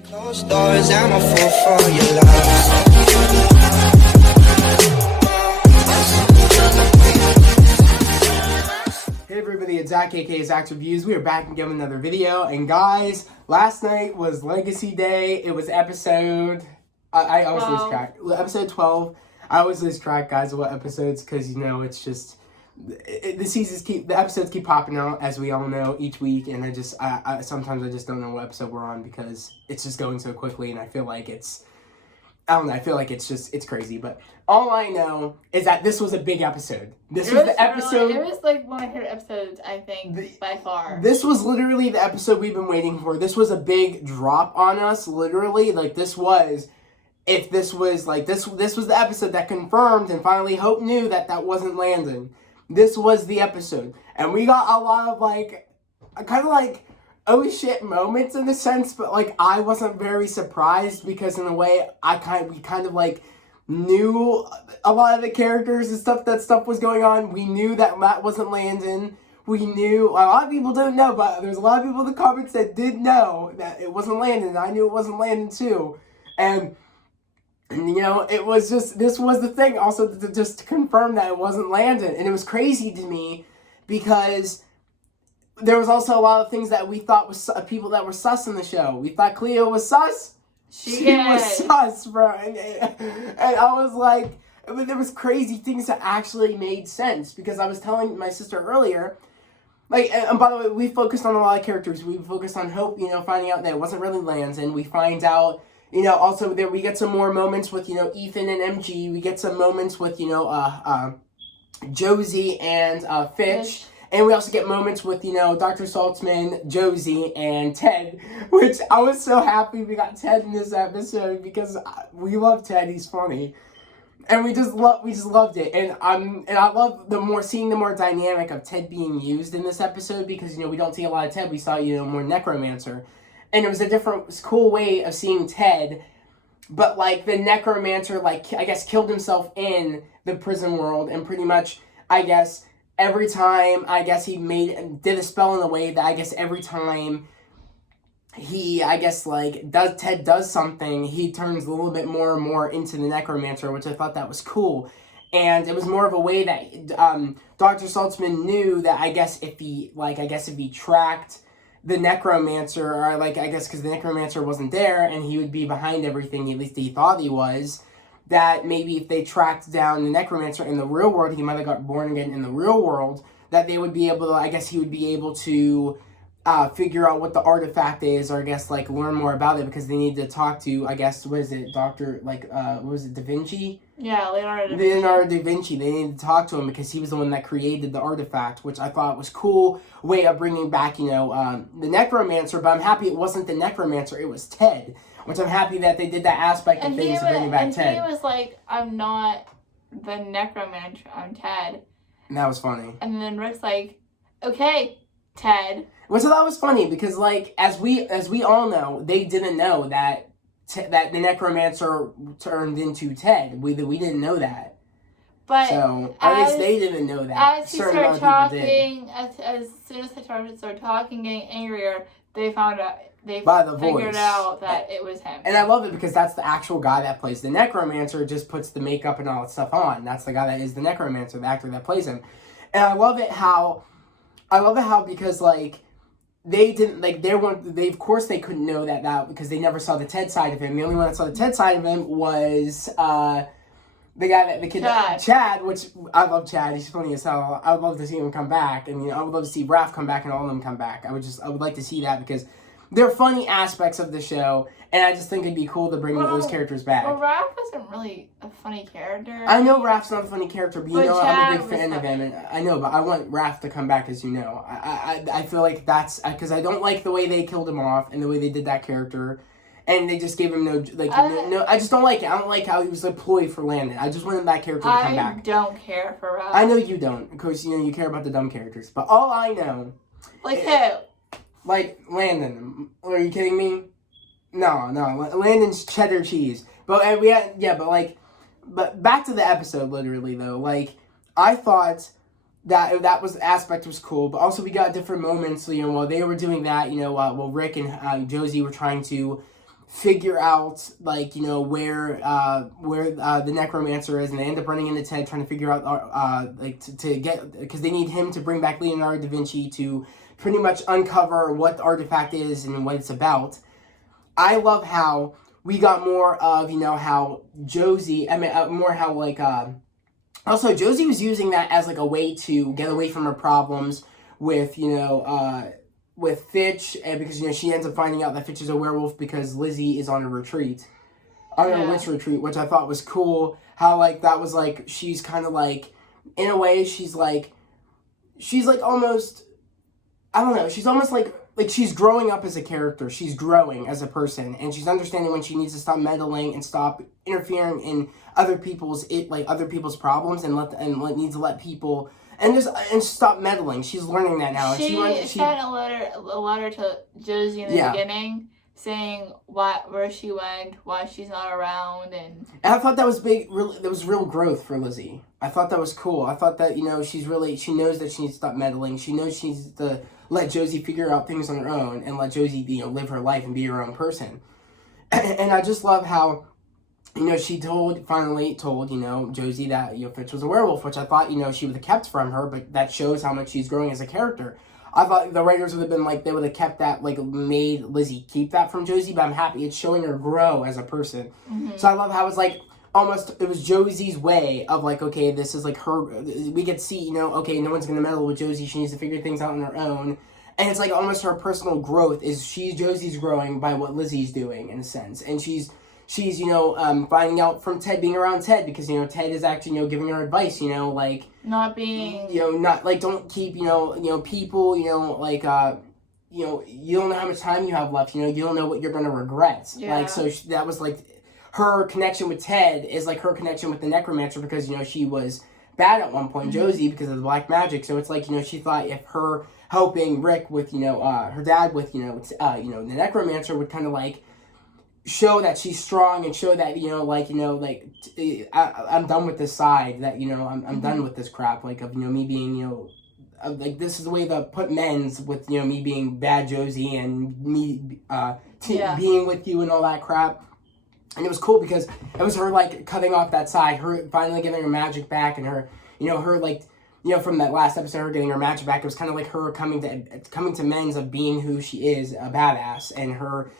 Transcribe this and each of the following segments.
Closed doors, I'm a fool for your love. Hey everybody, it's Zach, aka Zach's Reviews. We are back again with another video. And guys, last night was Legacy Day. It was episode... I always lose track. Episode 12. I always lose track, guys, of what episodes, because, you know, it's just... The episodes keep popping out, as we all know, each week, and I sometimes I just don't know what episode we're on because it's just going so quickly, and I feel like it's crazy. But all I know is that this was a big episode. This was the episode. It was like one of my favorite episodes, I think, by far. This was literally the episode we've been waiting for. This was a big drop on us, literally. Like, this was the episode that confirmed, and finally Hope knew that wasn't Landon. This was the episode. And we got a lot of, like, kind of like, oh shit moments in a sense, but, like, I wasn't very surprised because, in a way, we kind of, like, knew a lot of the characters and stuff was going on. We knew that wasn't Landon. We knew, a lot of people didn't know, but there's a lot of people in the comments that did know that it wasn't Landon, and I knew it wasn't Landon, too. And you know, it was just, this was the thing also to confirm that it wasn't Landon. And it was crazy to me because there was also a lot of things that we thought was people that were sus in the show. We thought Cleo was sus. She was sus, bro. And I was like, I mean, there was crazy things that actually made sense because I was telling my sister earlier, like, and by the way, we focused on a lot of characters. We focused on Hope, you know, finding out that it wasn't really Landon. We find out, you know, also there we get some more moments with, you know, Ethan and MG. We get some moments with, you know, Josie and Fitch. And we also get moments with, you know, Dr. Saltzman, Josie, and Ted. Which I was so happy we got Ted in this episode because we love Ted. He's funny. And we just loved it. And I love seeing the more dynamic of Ted being used in this episode because, you know, we don't see a lot of Ted. We saw, you know, more Necromancer. And it was a cool way of seeing Ted, but, like, the Necromancer, like, I guess, killed himself in the prison world, and pretty much, I guess, every time, I guess, he did a spell in a way that, I guess, every time he, I guess, like, Ted does something, he turns a little bit more and more into the Necromancer, which I thought that was cool. And it was more of a way that, Dr. Saltzman knew that, I guess, if he tracked the Necromancer, or, like, I guess because the Necromancer wasn't there and he would be behind everything, at least he thought he was, that maybe if they tracked down the Necromancer in the real world, he might have got born again in the real world, that they would be able to, I guess he would be able to figure out what the artifact is, or I guess, like, learn more about it, because they need to talk to, I guess, what is it, Dr., like, what was it, Da Vinci? Yeah, Leonardo da Vinci. Leonardo da Vinci. They needed to talk to him because he was the one that created the artifact, which I thought was cool way of bringing back, you know, the Necromancer, but I'm happy it wasn't the Necromancer, it was Ted, which I'm happy that they did that aspect of things to bring back Ted. And he was like, I'm not the Necromancer, I'm Ted. And that was funny. And then Rick's like, okay, Ted. Which I thought was funny because, like, as we all know, they didn't know that the Necromancer turned into Ted. We didn't know that. But so at least they didn't know that. As he started talking, as soon as they started talking, getting angrier, they found out. They figured out that it was him. And I love it because that's the actual guy that plays the Necromancer, just puts the makeup and all that stuff on. That's the guy that is the Necromancer, the actor that plays him. And I love it how because, like, they didn't, like, of course they couldn't know that because they never saw the Ted side of him. The only one that saw the Ted side of him was the kid, Chad, which I love Chad. He's funny as hell. I would love to see him come back, and, you know, I would love to see Raph come back and all of them come back. I would like to see that because they're funny aspects of the show, and I just think it'd be cool to bring those characters back. Well, Raph isn't really a funny character. I know Raph's not a funny character, but you know I'm a big fan of him, and I know, but I want Raph to come back, as you know. I feel like that's because I don't like the way they killed him off and the way they did that character, and they just gave him no. I just don't like it. I don't like how he was a ploy for Landon. I just wanted that character to come back. I don't care for Raph. I know you don't, because, you know, you care about the dumb characters, but all I know, like who? Like Landon. Are you kidding me? No. Landon's cheddar cheese. But but back to the episode, literally, though. Like, I thought that aspect was cool, but also we got different moments, you know, while they were doing that, you know, while Rick and Josie were trying to figure out, like, you know, where the necromancer is, and they end up running into Ted trying to figure out, like, to get, because they need him to bring back Leonardo da Vinci to pretty much uncover what the artifact is and what it's about. I love how we got more of, you know, how Josie, more how, like, also Josie was using that as, like, a way to get away from her problems with, you know, with Fitch, and because, you know, she ends up finding out that Fitch is a werewolf because Lizzie is on a retreat. On a witch retreat, which I thought was cool. How, like, that was, like, she's kind of, like, in a way, she's, like, almost, I don't know, she's almost, like, she's growing up as a character. She's growing as a person, and she's understanding when she needs to stop meddling and stop interfering in other people's problems, and needs to let people, and stop meddling. She's learning that now. She sent a letter to Josie in the beginning, saying where she went, why she's not around, and I thought that was big. Really, there was real growth for Lizzie. I thought that was cool. I thought that, you know, she knows that she needs to stop meddling. She knows she needs to let Josie figure out things on her own, and let Josie, you know, live her life and be her own person. And I just love how, you know, she finally told, you know, Josie that, you know, Fitch was a werewolf, which I thought, you know, she would have kept from her, but that shows how much she's growing as a character. I thought the writers would have been like, they would have kept that, like, made Lizzie keep that from Josie, but I'm happy it's showing her grow as a person. Mm-hmm. So I love how it's like, it was Josie's way of, like, okay, this is, like, her, we get to see, you know, okay, no one's going to meddle with Josie, she needs to figure things out on her own. And it's, like, almost her personal growth is Josie's growing by what Lizzie's doing, in a sense. And she's, you know, finding out from Ted, being around Ted, because, you know, Ted is actually, you know, giving her advice, you know, like, not being, you know, not, like, don't keep, you know, people, you know, like, you know, you don't know how much time you have left, you know, you don't know what you're going to regret. Yeah. Like, so that was, like, her connection with Ted is, like, her connection with the necromancer, because, you know, she was bad at one point, mm-hmm. Josie, because of the black magic. So it's like, you know, she thought if her helping Rick with, you know, her dad with, you know, the necromancer would kind of, like, show that she's strong, and show that, you know, like, you know, like, I'm done with this side, that, you know, I'm mm-hmm. done with this crap, like, of, you know, me being, you know, like, this is the way to put men's with, you know, me being bad Josie, and me being with you and all that crap. And it was cool because it was her, like, cutting off that side, her finally getting her magic back, and her, you know, her, like, you know, from that last episode, her getting her magic back. It was kind of like her coming to men's of being who she is, a badass, and her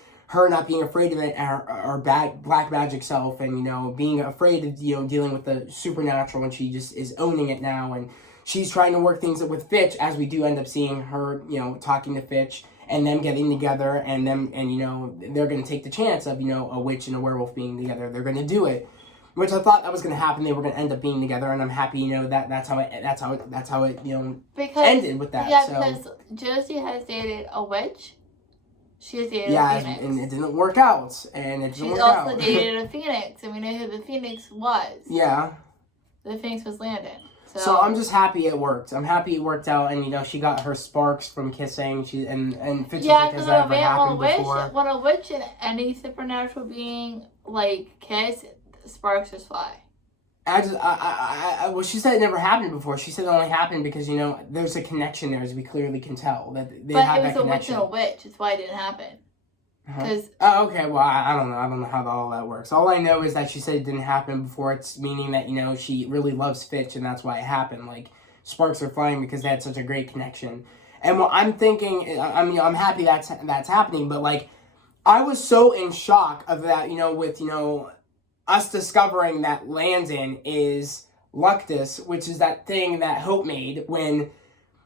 not being afraid of it, her bad black magic self, and, you know, being afraid of, you know, dealing with the supernatural, and she just is owning it now, and she's trying to work things up with Fitch, as we do end up seeing her, you know, talking to Fitch, and them getting together, and you know, they're going to take the chance of, you know, a witch and a werewolf being together. They're going to do it, which I thought that was going to happen. They were going to end up being together, and I'm happy, you know, that's how it, you know, ended with that. Yeah, because Josie has dated a witch. She has dated a phoenix. And it didn't work out, She's also dated a phoenix, and we know who the phoenix was. Yeah. The phoenix was Landon. So I'm just happy it worked. I'm happy it worked out, and, you know, she got her sparks from kissing. And Fitch was like, has that ever happened before? When a witch and any supernatural being, like, kiss, sparks just fly. Well, she said it never happened before. She said it only happened because, you know, there's a connection there, as we clearly can tell that they have that connection. But it was a witch and a witch. That's why it didn't happen. Oh, okay. Well, I don't know. I don't know how all that works. All I know is that she said it didn't happen before. It's meaning that, you know, she really loves Fitch, and that's why it happened. Like, sparks are flying because they had such a great connection. And what I'm thinking, I mean, I'm happy that's happening, but, like, I was so in shock of that, you know, with, you know, us discovering that Landon is Luctus, which is that thing that Hope made when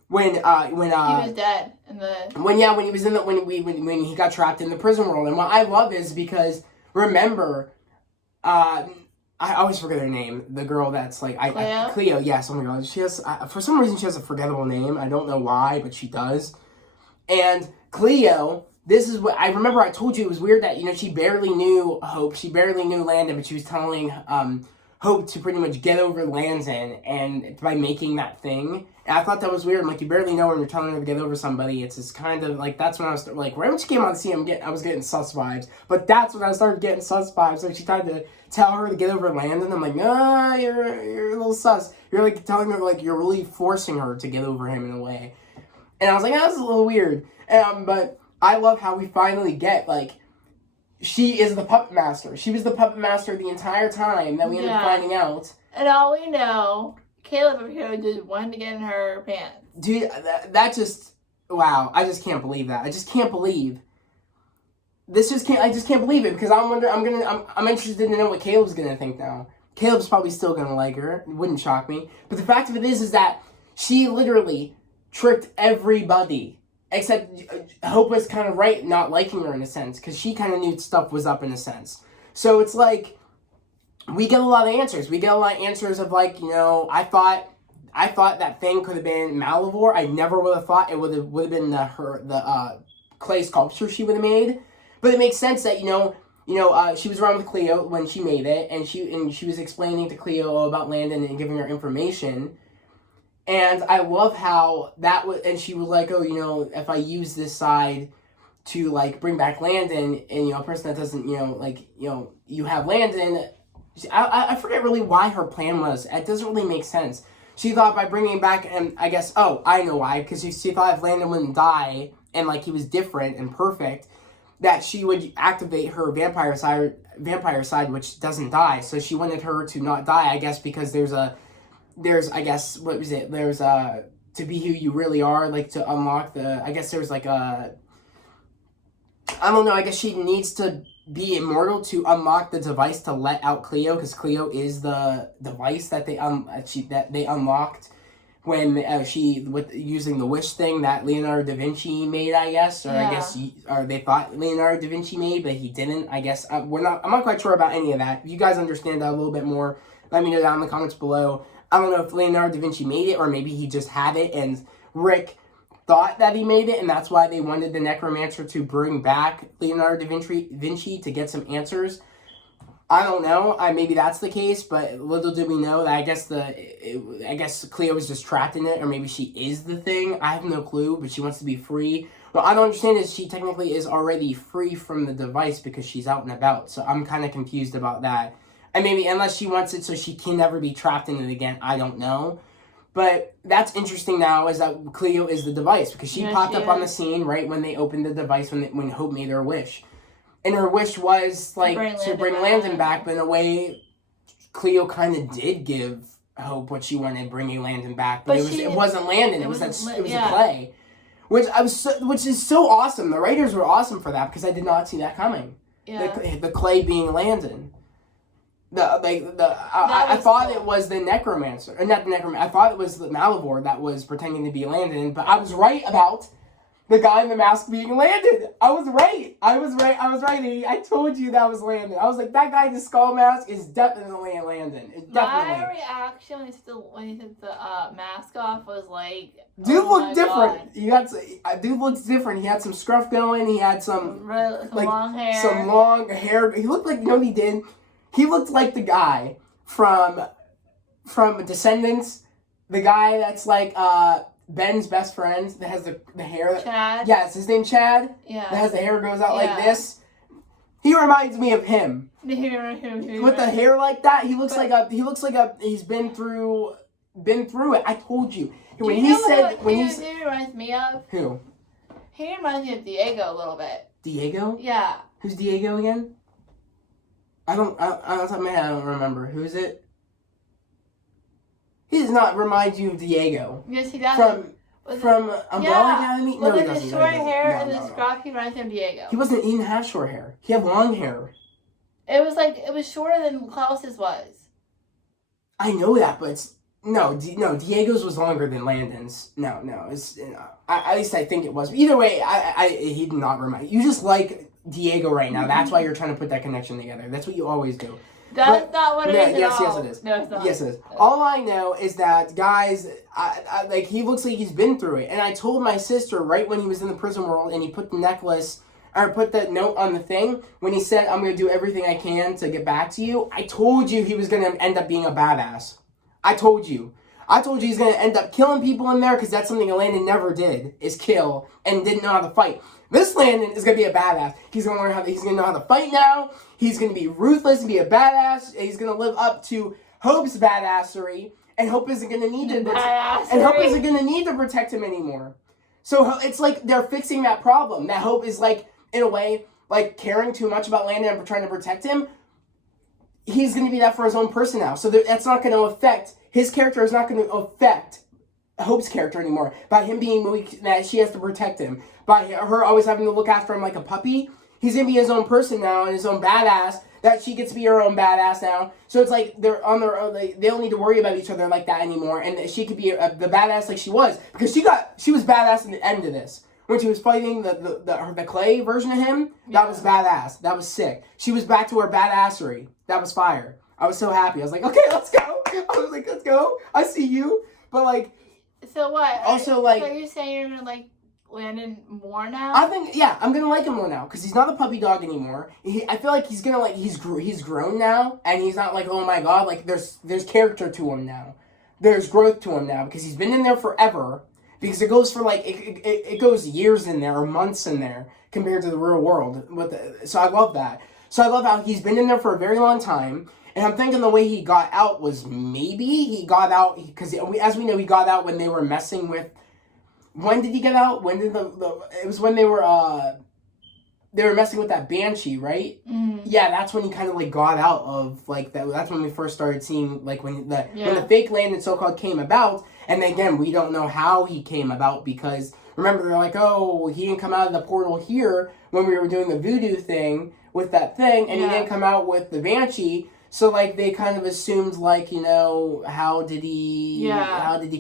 he was dead when he was in the when he got trapped in the prison world. And what I love is because, remember, I always forget her name, the girl that's like Cleo. Yes, oh my god, she has for some reason she has a forgettable name. I don't know why, but she does. And Cleo, this is what I remember. I told you it was weird that, you know, she barely knew Hope, she barely knew Landon, but she was telling Hope to pretty much get over Landon, and by making that thing. And I thought that was weird. I'm like, you barely know when you're telling her to get over somebody. It's just kind of like, that's when I was like, right when she came on the scene, I was getting sus vibes. But that's when I started getting sus vibes. So she tried to tell her to get over Landon. I'm like, nah, you're a little sus. You're like telling her, like, you're really forcing her to get over him in a way. And I was like, that was a little weird. But I love how we finally get, like, she is the puppet master. She was the puppet master the entire time that we ended up finding out. And all we know, Caleb up here just wanted to get in her pants. Dude, that just, wow, I just can't believe that. I just can't believe. I just can't believe it because I'm interested to know what Caleb's gonna think now. Caleb's probably still gonna like her. It wouldn't shock me. But the fact of it is that she literally tricked everybody. Except Hope was kind of right not liking her in a sense because she kind of knew stuff was up in a sense. So it's like we get a lot of answers. We get a lot of answers of like, you know, I thought that thing could have been Malivore. I never would have thought it would have been the clay sculpture she would have made. But it makes sense that, you know, she was around with Cleo when she made it, and she was explaining to Cleo about Landon and giving her information. And I love how that was, and she was like, oh, you know, if I use this side to, like, bring back Landon, and, you know, a person that doesn't, you know, like, you know, you have Landon, I forget really why her plan was. It doesn't really make sense. She thought by bringing back, and I guess, oh, I know why, because she thought if Landon wouldn't die, and, like, he was different and perfect, that she would activate her vampire side, which doesn't die. So she wanted her to not die, I guess, because there's I guess, what was it? There's to be who you really are, like to unlock I guess there's like I don't know, I guess she needs to be immortal to unlock the device to let out Cleo, because Cleo is the device that they unlocked when with using the wish thing that Leonardo da Vinci made, I guess, or they thought Leonardo da Vinci made, but he didn't. I guess I'm not quite sure about any of that. If you guys understand that a little bit more, let me know down in the comments below. I don't know if Leonardo da Vinci made it, or maybe he just had it, and Rick thought that he made it, and that's why they wanted the Necromancer to bring back Leonardo da Vinci to get some answers. I don't know. Maybe that's the case, but little did we know that I guess Cleo was just trapped in it, or maybe she is the thing. I have no clue, but she wants to be free. What I don't understand is she technically is already free from the device because she's out and about, so I'm kind of confused about that. And maybe unless she wants it so she can never be trapped in it again, I don't know. But that's interesting now is that Cleo is the device because she popped up on the scene right when they opened the device when Hope made her wish. And her wish was, like, to bring Landon back, but in a way, Cleo kind of did give Hope what she wanted, bringing Landon back. But it wasn't Landon, it was the clay. Which is so awesome. The writers were awesome for that, because I did not see that coming. Yeah. The clay being Landon. I thought it was the Necromancer. Not the Necromancer. I thought it was the Malivore that was pretending to be Landon, but I was right about the guy in the mask being Landon. I was right. I told you that was Landon. I was like, that guy in the skull mask is definitely Landon. My reaction when he took the mask off was like, dude looked different. Dude looks different. He had some scruff going. He had some long hair. Some long hair. He looked like, you know what he did? He looked like the guy from Descendants. The guy that's like Ben's best friend that has the hair. Chad? Yeah, is his name Chad? Yeah. That has the hair goes out like this. He reminds me of him. With the hair like that, he looks like he's been through it. I told you. When he reminds me of? Who? He reminds me of Diego a little bit. Diego? Yeah. Who's Diego again? I don't remember. Who is it? He does not remind you of Diego. Yes, he does. From Umbrella Academy? No, he doesn't. The short hair and the scruff, he reminds me of Diego. He didn't have short hair. He had long hair. It was shorter than Klaus's was. I know that, but Diego's was longer than Landon's. No, at least I think it was. Either way, he did not remind you. You just like Diego right now. That's why you're trying to put that connection together. That's what you always do. That's not what it is yes, at all. Yes, it is. No, it's not. Yes, it is. All I know is that, guys, like, he looks like he's been through it. And I told my sister right when he was in the prison world and he put the necklace, or put the note on the thing, when he said, I'm going to do everything I can to get back to you, I told you he was going to end up being a badass. I told you he's going to end up killing people in there, because that's something Landon never did, is kill, and didn't know how to fight. This Landon is going to be a badass. He's going to learn he's going to know how to fight now. He's going to be ruthless and be a badass. He's going to live up to Hope's badassery, and Hope isn't going to need to protect him anymore. So it's like they're fixing that problem. That Hope is, like, in a way, like, caring too much about Landon and trying to protect him, he's going to be that for his own person now. So that's not going to affect, his character is not going to affect Hope's character anymore. By him being weak, that she has to protect him. By her always having to look after him like a puppy, he's going to be his own person now and his own badass. That she gets to be her own badass now. So it's like they're on their own. They don't need to worry about each other like that anymore. And she could be the badass like she was. Because she was badass in the end of this. When she was fighting the clay version of him, that was badass. That was sick. She was back to her badassery. That was fire. I was so happy. I was like, okay, let's go. I was like, let's go. I see you. But like... So what? Also like... So you're saying you're going to like Landon more now? I think, yeah, I'm gonna like him more now because he's not a puppy dog anymore. I feel like he's gonna like he's grown now, and he's not like, oh my god, like there's character to him now, there's growth to him now because he's been in there forever. Because it goes for like it goes years in there or months in there compared to the real world. So I love that. So I love how he's been in there for a very long time. And I'm thinking the way he got out was maybe he got out because as we know he got out when they were messing with. When did he get out? When did it was when they were messing with that banshee, right? Mm. Yeah, that's when he kind of like got out of like that. That's when we first started seeing like when the fake Landon so-called came about. And again, we don't know how he came about because remember they're like, oh, he didn't come out of the portal here when we were doing the voodoo thing with that thing, and he didn't come out with the banshee. So like they kind of assumed like, you know, how did he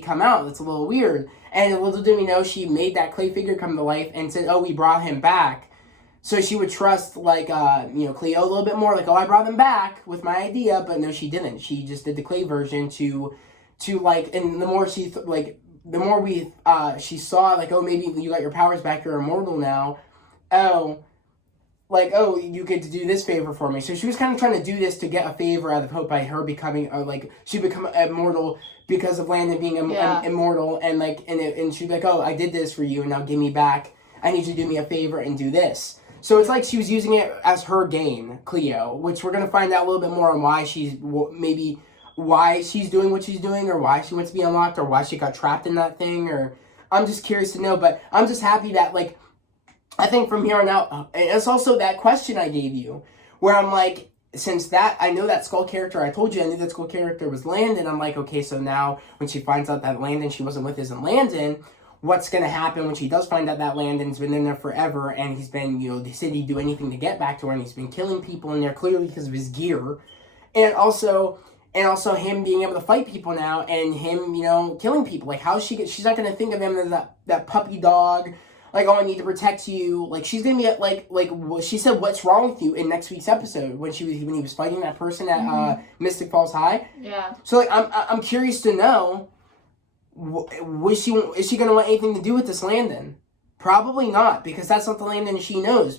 come out? That's a little weird. And little did we know she made that clay figure come to life and said, oh, we brought him back. So she would trust like Cleo a little bit more, like, oh, I brought him back with my idea, but no, she didn't. She just did the clay version to like, and the more she she saw like, oh, maybe you got your powers back, you're immortal now. Oh, like, oh, you get to do this favor for me. So she was kind of trying to do this to get a favor out of Hope by her becoming, she become immortal because of Landon being immortal, and like, and she'd be like, oh, I did this for you, and now give me back. I need you to do me a favor and do this. So it's like she was using it as her gain, Cleo, which we're gonna find out a little bit more on why she's doing what she's doing, or why she wants to be unlocked, or why she got trapped in that thing, or I'm just curious to know. But I'm just happy that like. I think from here on out, it's also that question I gave you, where I'm like, since that, I know that Skull character, I told you I knew that Skull character was Landon, I'm like, okay, so now, when she finds out that Landon she wasn't with isn't Landon, what's going to happen when she does find out that Landon's been in there forever, and he's been, they said he'd do anything to get back to her, and he's been killing people in there, clearly because of his gear, and also him being able to fight people now, and him, killing people, like, she's not going to think of him as that puppy dog, like, oh, I need to protect you. Like, she's gonna be at, like she said, what's wrong with you in next week's episode when he was fighting that person at Mystic Falls High. Yeah. So like, I'm curious to know, is she gonna want anything to do with this Landon? Probably not, because that's not the Landon she knows.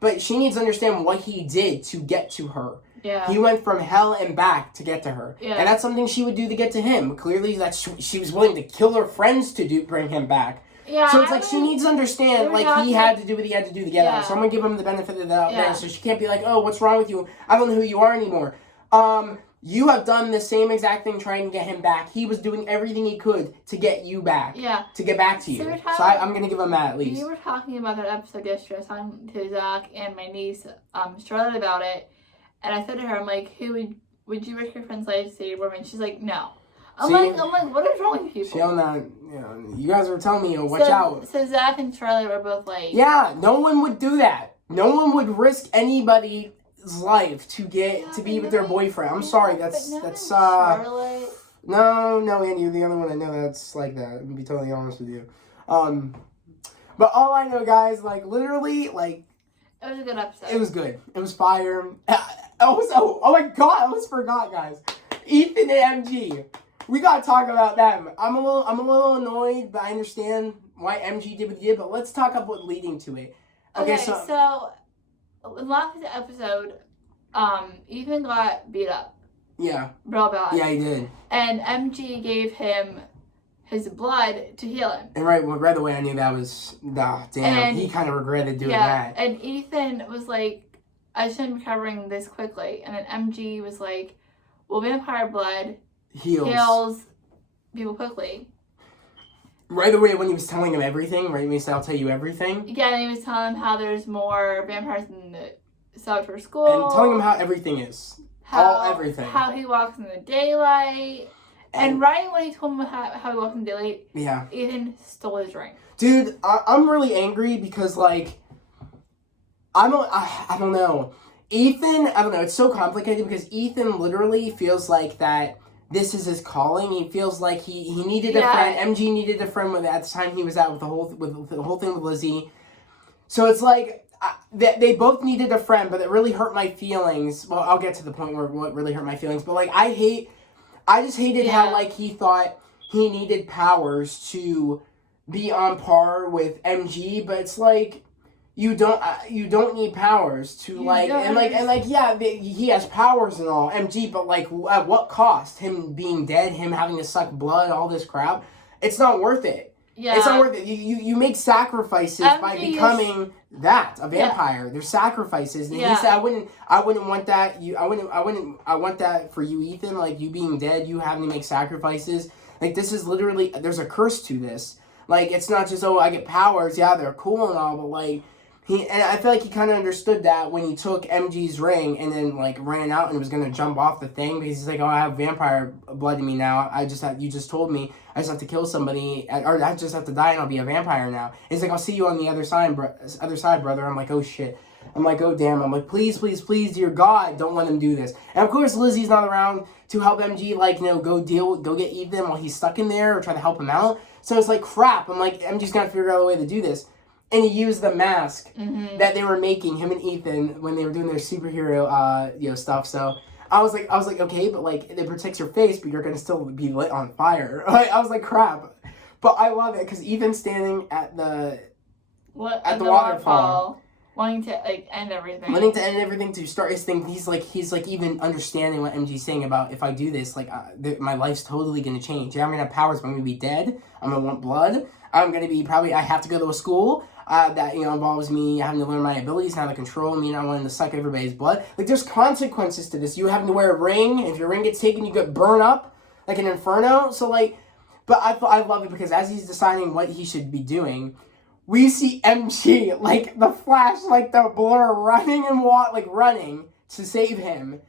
But she needs to understand what he did to get to her. Yeah. He went from hell and back to get to her. Yeah. And that's something she would do to get to him. Clearly, that she was willing to kill her friends to bring him back. Yeah, so it's like she needs to understand, like, he had to do what he had to do to get out. So I'm going to give him the benefit of the doubt there. So she can't be like, oh, what's wrong with you? I don't know who you are anymore. You have done the same exact thing trying to get him back. He was doing everything he could to get you back. Yeah. To get back to you. So I'm going to give him that at least. We were talking about that episode yesterday. I was talking to Zach and my niece, Charlotte, about it. And I said to her, I'm like, who would you risk your friend's life to save your woman? She's like, no. I'm like, what is wrong with people? She on that, you guys were telling me, watch out. So Zach and Charlie were both like... Yeah, no one would do that. No one would risk anybody's life to be with their boyfriend. I'm sorry, that's Charlotte. No, Andy, you're the only one I know that's like that. I'm gonna be totally honest with you. But all I know, guys, like, literally, like... It was a good episode. It was good. It was fire. Oh my god, I almost forgot, guys. Ethan and MG. We gotta talk about them. I'm a little annoyed, but I understand why MG did what he did. But let's talk about what's leading to it. Okay, so in last episode, Ethan got beat up. Yeah. Real bad. Yeah, he did. And MG gave him his blood to heal him. And right away, I knew that was he kind of regretted doing that. And Ethan was like, I shouldn't be covering this quickly. And then MG was like, well, vampire blood heals people quickly. Right away when he was telling him everything, right when he said, I'll tell you everything. Yeah, and he was telling him how there's more vampires in the Salvatore school. And telling him how everything is. Everything. How he walks in the daylight. And right when he told him how he walks in the daylight, yeah, Ethan stole his ring. Dude, I'm really angry because, like, I don't know. Ethan, I don't know, it's so complicated because Ethan literally feels like that this is his calling. He feels like he needed a friend. MG needed a friend at the time he was out with the whole thing with Lizzie. So it's like they both needed a friend, but it really hurt my feelings. Well, I'll get to the point where what really hurt my feelings. But like I just hated how like he thought he needed powers to be on par with MG, but it's like you don't need powers to he has powers and all, MG, but like at what cost? Him being dead, him having to suck blood, all this crap. It's not worth it. Yeah. It's not worth it. You make sacrifices by becoming a vampire. Yeah. There's sacrifices. And he said I wouldn't want that. I want that for you, Ethan, like you being dead, you having to make sacrifices. Like this is literally there's a curse to this. Like it's not just I get powers, they're cool and all, but like and I feel like he kind of understood that when he took MG's ring and then like ran out and was gonna jump off the thing because he's like, I have vampire blood in me now. You just told me I just have to kill somebody or I just have to die and I'll be a vampire now. And he's like, I'll see you on the other side, brother. I'm like, oh shit. I'm like, oh damn. I'm like, please, dear God, don't let him do this. And of course, Lizzie's not around to help MG, like, go get Ethan while he's stuck in there or try to help him out. So it's like crap. I'm like, MG's gotta figure out a way to do this. And he used the mask that they were making, him and Ethan, when they were doing their superhero, stuff. So I was like, okay, but like it protects your face, but you're gonna still be lit on fire. Like, I was like, crap. But I love it because Ethan's standing at the waterfall, wanting to end everything. To start his thing. He's like even understanding what MG's saying about if I do this, like my life's totally gonna change. Yeah, I'm gonna have powers, but I'm gonna be dead. I'm gonna want blood. I'm gonna be I have to go to a school that involves me having to learn my abilities and how to control me, not wanting to suck everybody's blood. Like there's consequences to this. You having to wear a ring. If your ring gets taken, you get burned up like an inferno. So like, but I love it because as he's deciding what he should be doing, we see MG like the Flash, like the Blur running running to save him.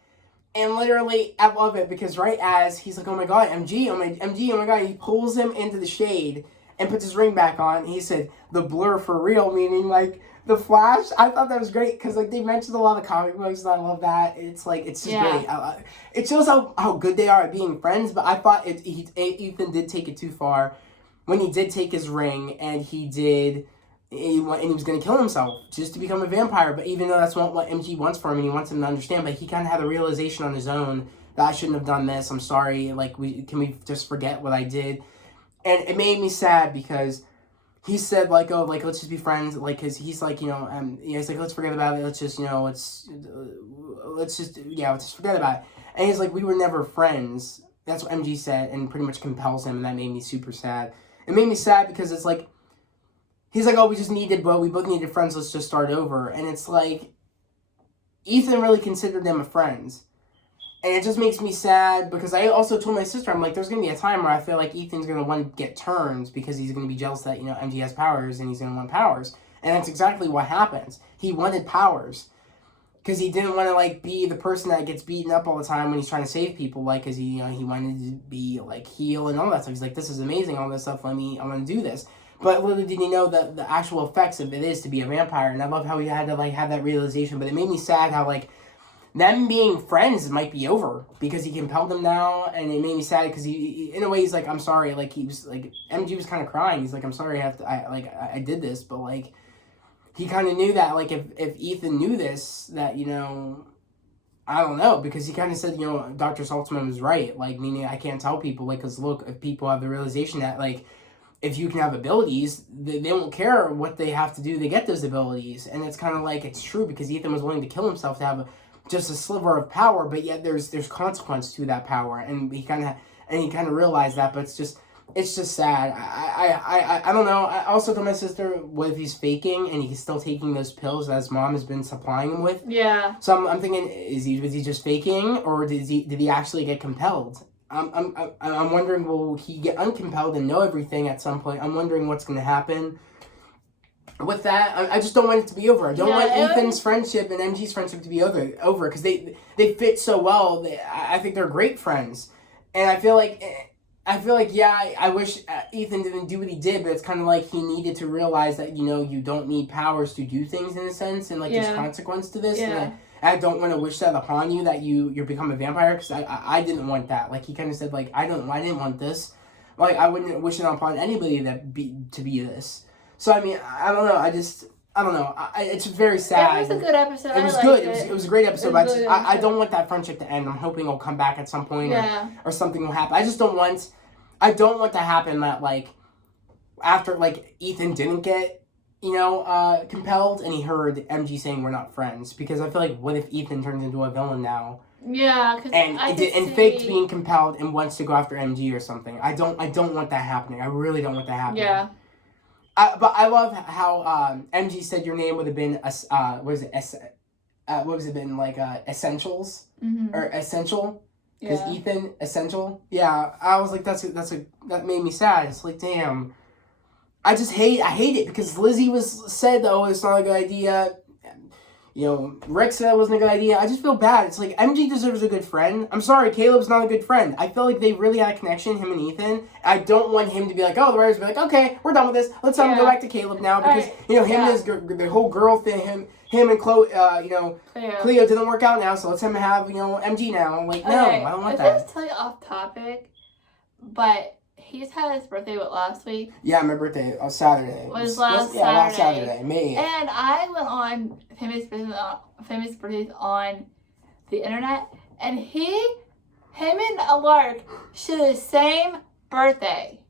And literally, I love it because right as he's like, oh my God, MG, oh my God, he pulls him into the shade and puts his ring back on. He said, the Blur for real, meaning like the Flash. I thought that was great because like they mentioned a lot of comic books and I love that. It's like, it's just great. It shows how good they are at being friends, but I thought Ethan did take it too far when he did take his ring and he was going to kill himself just to become a vampire. But even though that's not what MG wants for him and he wants him to understand, but he kind of had a realization on his own that I shouldn't have done this. I'm sorry. Like, can we just forget what I did? And it made me sad because he said, like, oh, like, let's just be friends. Like, because he's like, he's like, let's forget about it. Let's just, let's just forget about it. And he's like, we were never friends. That's what MG said, and pretty much compels him, and that made me super sad. It made me sad because it's like, he's like, oh, we both needed friends, let's just start over. And it's like, Ethan really considered them a friends. And it just makes me sad because I also told my sister, I'm like, there's going to be a time where I feel like Ethan's going to want to get turns because he's going to be jealous that, MG has powers and he's going to want powers. And that's exactly what happens. He wanted powers because he didn't want to, like, be the person that gets beaten up all the time when he's trying to save people, like, because he wanted to be, like, heal and all that stuff. He's like, this is amazing, all this stuff, I want to do this. But little did he know the actual effects of it is to be a vampire. And I love how he had to, like, have that realization. But it made me sad how, like, them being friends might be over because he compelled them now. And it made me sad because he in a way, he's like, I'm sorry. Like, he was, like, MG was kind of crying. He's like, I'm sorry I did this. But, like, he kind of knew that, like, if Ethan knew this, that, I don't know. Because he kind of said, Dr. Saltzman was right. Like, meaning I can't tell people. Like, because, look, if people have the realization that, like, if you can have abilities, they won't care what they have to do to get those abilities. And it's kind of like, it's true because Ethan was willing to kill himself to have just a sliver of power, but yet there's consequence to that power. And he kind of realized that, but it's just sad. I don't know. I also told my sister, what if he's faking and he's still taking those pills that his mom has been supplying him with? Yeah. So I'm thinking, was he just faking or did he actually get compelled? I'm wondering, will he get uncompelled and know everything at some point? I'm wondering what's going to happen. With that, I just don't want it to be over. I don't want Ethan's friendship and MG's friendship to be over because they fit so well. I think they're great friends, and I feel like yeah, I wish Ethan didn't do what he did, but it's kind of like he needed to realize that you don't need powers to do things in a sense, and like there's consequence to this. And I don't want to wish that upon you that you become a vampire because I didn't want that. Like he kind of said like I didn't want this. Like I wouldn't wish it upon anybody to be this. So, I mean, I don't know. I don't know. It's very sad. It was a good episode. It was good. It was a great episode. But I don't want that friendship to end. I'm hoping it'll come back at some point or something will happen. I don't want to happen that, like, after, like, Ethan didn't get, compelled and he heard MG saying we're not friends. Because I feel like, what if Ethan turns into a villain now? Yeah, and faked being compelled and wants to go after MG or something. I don't want that happening. I really don't want that happening. Yeah. But I love how MG said your name would have been Essentials or Essential because Ethan Essential. Yeah, I was like that made me sad. It's like damn, I hate it because Lizzie said oh it's not a good idea. Rick said it wasn't a good idea. I just feel bad. It's like, MG deserves a good friend. I'm sorry, Caleb's not a good friend. I feel like they really had a connection, him and Ethan. I don't want him to be like, oh, the writers will be like, okay, we're done with this. Let's have him go back to Caleb now. Because, the whole girl thing, him and Chloe, Cleo didn't work out now, so let's have him have, MG now. Like, no, I don't want that. I just tell you off topic, but he's had his birthday, last week? Yeah, my birthday on Saturday. Was last Saturday. Yeah, last Saturday, May 8th. And I went on famous birthdays on the internet, and him and Alark share the same birthday.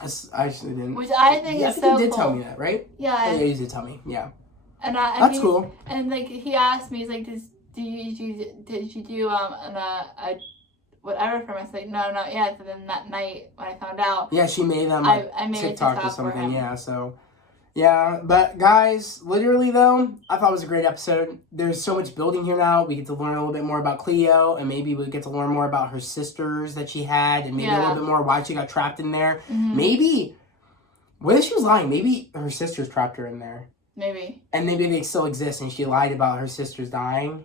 I actually didn't. Which I think is so cool. You did tell me that, right? Yeah. Yeah, you did tell me, yeah. And that's cool. And, like, he asked me, he's like, did you do, a whatever from us, like, no, not yet. So then that night when I found out, yeah, she made them I made TikTok or something. Yeah, so yeah, but guys, literally though, I thought it was a great episode. There's so much building here now. We get to learn a little bit more about Cleo, and maybe we get to learn more about her sisters that she had, and maybe a little bit more why she got trapped in there. Mm-hmm. Maybe what if she was lying? Maybe her sisters trapped her in there. Maybe. And maybe they still exist, and she lied about her sisters dying.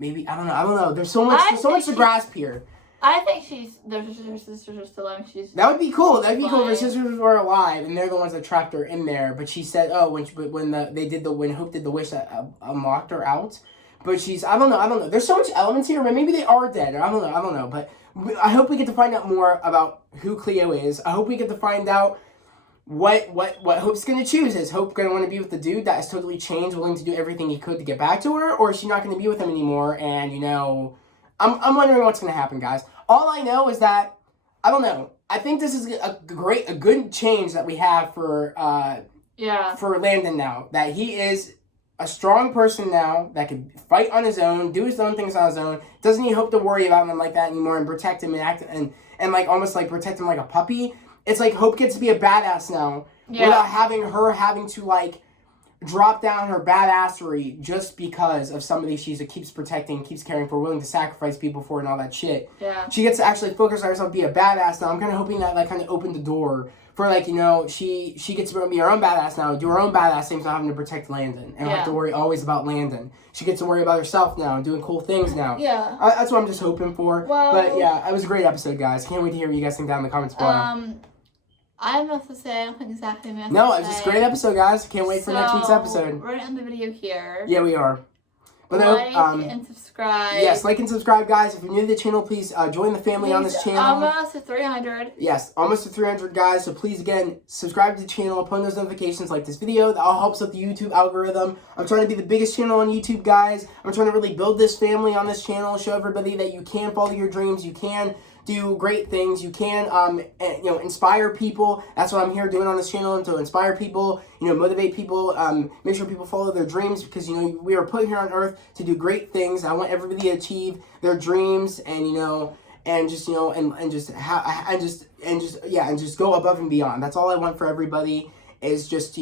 Maybe I don't know. There's so much to grasp here. I think her sisters are still alive. That would be cool. That'd be cool if her sisters were alive and they're the ones that trapped her in there. But she said, when Hope did the wish that unlocked her out. But I don't know. There's so much elements here. Maybe they are dead. Or I don't know. But I hope we get to find out more about who Cleo is. I hope we get to find out what Hope's gonna choose. Is Hope gonna want to be with the dude that has totally changed, willing to do everything he could to get back to her, or is she not gonna be with him anymore? And I'm wondering what's going to happen, guys. All I know is that, I don't know. I think this is a good change that we have for Landon now. That he is a strong person now that can fight on his own, do his own things on his own. Doesn't need Hope to worry about him like that anymore and protect him and act and like almost like protect him like a puppy. It's like Hope gets to be a badass now without having to like drop down her badassery just because of somebody she keeps protecting, keeps caring for, willing to sacrifice people for and all that shit. Yeah. She gets to actually focus on herself, be a badass now. I'm kind of hoping that kind of opened the door for she gets to be her own badass now, do her own badass things without having to protect Landon and have to worry always about Landon. She gets to worry about herself now, doing cool things now. Yeah. That's what I'm just hoping for. Well, but yeah, it was a great episode, guys. Can't wait to hear what you guys think down in the comments below. I have nothing to say. I don't think exactly enough No, it's just a great episode, guys. Can't wait for next week's episode. We're going to end the video here. Yeah, we are. But and subscribe. Yes, like and subscribe, guys. If you're new to the channel, please join the family on this channel. Almost to 300. Yes, almost to 300, guys. So please, again, subscribe to the channel, put on those notifications, like this video. That all helps with the YouTube algorithm. I'm trying to be the biggest channel on YouTube, guys. I'm trying to really build this family on this channel, show everybody that you can follow your dreams, you can do great things, you can inspire people. That's what I'm here doing on this channel, to inspire people, motivate people, make sure people follow their dreams, because we are put here on earth to do great things. I want everybody to achieve their dreams and just go above and beyond. That's all I want for everybody, is just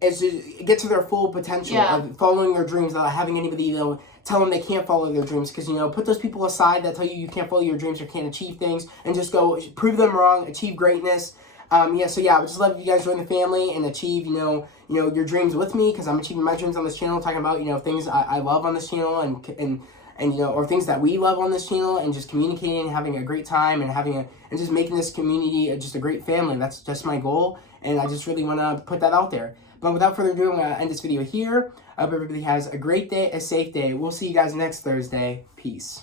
is to get to their full potential of following their dreams without having anybody, you know, tell them they can't follow their dreams. Because, you know, put those people aside that tell you you can't follow your dreams or can't achieve things, and just go prove them wrong, achieve greatness. I would just love if you guys join the family and achieve, you know, your dreams with me, because I'm achieving my dreams on this channel, talking about, you know, things I love on this channel, and you know, or things that we love on this channel, and just communicating, having a great time, and just making this community just a great family. That's just my goal, and I just really want to put that out there. But without further ado, I'm going to end this video here. I hope everybody has a great day, a safe day. We'll see you guys next Thursday. Peace.